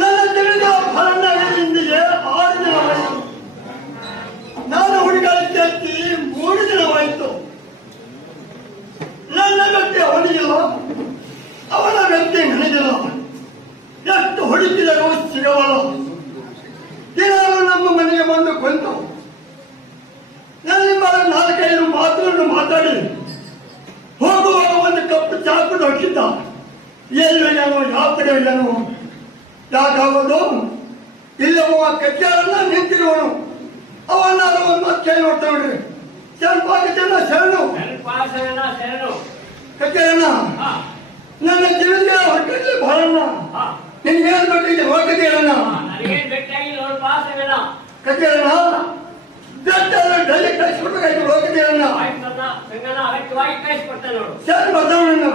ನನ್ನ ತಿಳಿದ ಫಲನಗಳಿಂದಿಗೆ 6 ದಿನವಾಯಿತು. ನಾನು ಹುಡುಗಾಡಿಕೆ ಹತ್ತಿ 3 ದಿನವಾಯಿತು. ನನ್ನ ವ್ಯಕ್ತಿ ಅವನಿಗಿಲ್ಲ, ಅವನ ವ್ಯಕ್ತಿ ನನಗಿಲ್ಲ. ಎಷ್ಟು ಹುಡುಕಿದರೂ ಸಿಗವಲ್ಲ. ದಿನಾಲು ನಮ್ಮ ಮನೆಗೆ ಬಂದು ಕೊಂತು ನನ್ನಿಂದ 4-5 ಮಾತುಗಳನ್ನು ಮಾತಾಡಿ ಹೋಗುವಾಗ ಒಂದು ಕಪ್ಪು ಚಾಕು ಹಾಕಿದ್ದ. ಎಲ್ಲೋ ಏನೋ ಯಾವ ಕಡೆ ಇಲ್ಲನೋ ಯಾಕಾಗೋದು ಇಲ್ಲವೋ ಕಜ್ಜಾರನ್ನ ನಿಂತಿರುವನು. ಅವನಾರು ಒಂದು ಕೈ ನೋಡ್ತಾ ಬಿಡ್ರಿ. ಶರಣು ಕಜ್ಜಾರಣ್ಣ, ನನ್ನ ಜೀವನ ಹೊರಟಿದ್ದೆ ಬಹಳಣ್ಣ. ನಿನ್ಗೇನು ಬೇಕಾಗಿದೆ ಹೋಗಿದ್ದೀರಣ್ಣ ಕಜ್ಜಾರಣ್ಣ. ಡೈಲಿ ಕಳಿಸ್ಬಿಡ್ಬೇಕಾಯ್ತು ಹೋಗಿದ್ದೀರಣ್ಣ. ಸರಿ ಬರ್ತಾವಣ್ಣ.